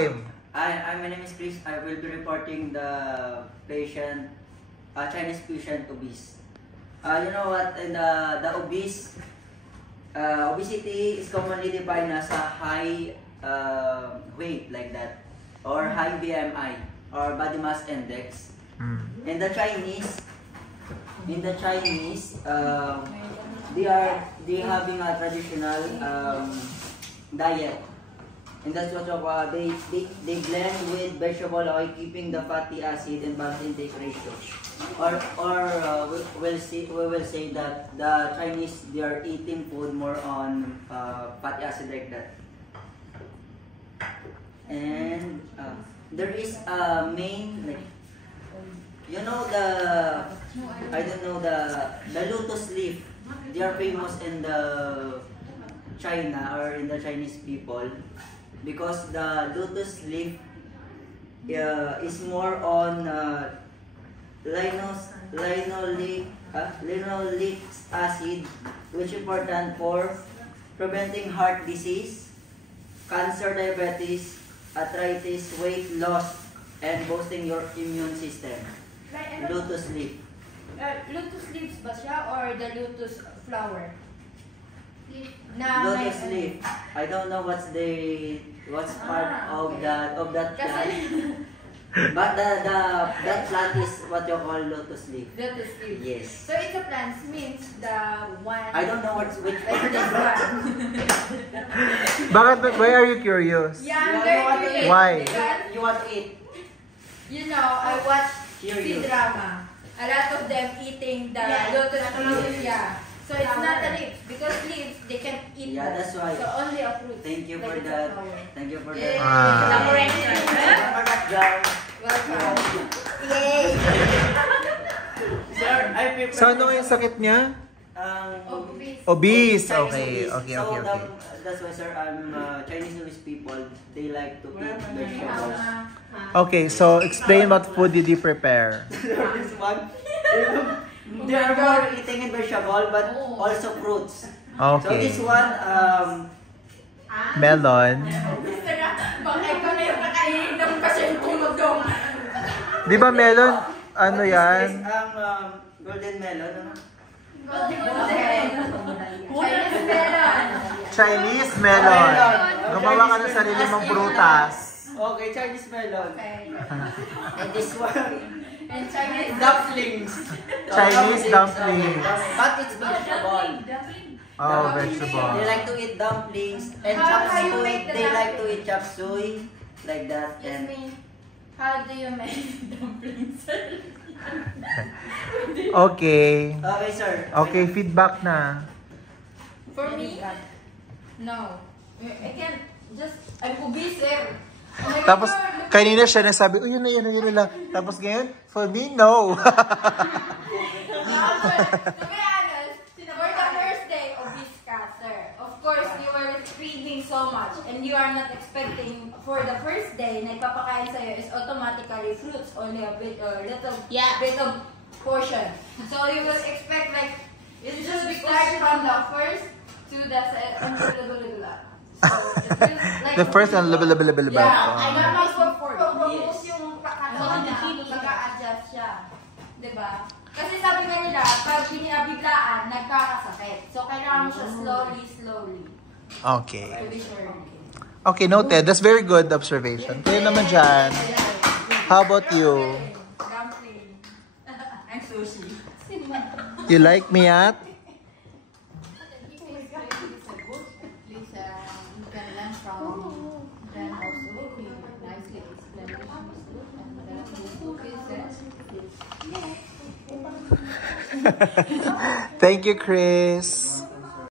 name? My name is Chris. I will be reporting the patient, Chinese patient obese. You know what? In the obese, obesity is commonly defined as a high weight like that, or high BMI or body mass index. In the Chinese, they having a traditional diet. And that's what they blend with vegetable oil, keeping the fatty acid and balanced intake ratio. We will say that the Chinese, they are eating food more on fatty acid like that. And there is a main, like, you know, the lotus leaf. They are famous in the China or in the Chinese people. Because the lotus leaf is more on linoleic acid, which is important for preventing heart disease, cancer, diabetes, arthritis, weight loss, and boosting your immune system. Lotus leaf. Lotus leaves ba siya or the lotus flower? Lotus leaf. I don't know what's part of that plant. But that plant is what you call lotus leaf. Lotus leaf. Yes. So it's a plant means the one. I don't know which part is Bakit? Why are you curious? Yeah, I'm very curious. Why? You want to eat? You know, I watch C-drama. A lot of them eating the lotus leaf. Yeah. So it's not a leaf because leaves they can't eat. Yeah, that's why. So only a fruit. Thank you for that. Thank you for that. Welcome. Yay. Sir, I prepare. So ano yung sakit niya? Obese. Obese. Chinese Okay. obese. That's why, sir, Chinese English people, they like to eat vegetables. Okay, so explain what food did you prepare? This one, they are more eating in vegetable, but also fruits. So Okay. this one, Melon. Baka ikaw na yung kakainin ng pasyente mo dong. Di ba melon? Ano this yan? is golden melon. Ano? Chinese melon. Chinese melon. Gumawa ka ng sarili mong prutas. Okay, Chinese melon. Okay. And this one, And Chinese dumplings. Chinese dumpling. But it's vegetable. Oh, They vegetable. like to eat dumplings and chop How you suey. make the They like to dumpling? eat chop suey like that. Excuse And me. How do you make dumplings? Okay. okay, sir. Okay, feedback na. For me? No. I can't just, I'm obese eh. Oh my Tapos, God. kanina siya nasabi, yun na lang. Tapos ngayon, for me, no. No, to be honest, for the first day, obese ka, sir. Of course, you were feeding so much and you are not expecting for the first day na ipapakain sa'yo is automatically fruits, only a bit or little bit of portion. So you will expect like, it just start from the first to the so it feels like The first and yeah, I Ah. know propose yung katawan na mag-a-adjust siya. Diba? Kasi sabi nga nila, pag binibiglaan, nagkakasakit. So, kailangan mo siya slowly. Okay. To be sure. Okay, noted. That's very good observation. Kayo naman dyan. How about you? Dumpling. And sushi. You like me at? Please, you can learn from them also. He nicely explained it. Thank you, Chris.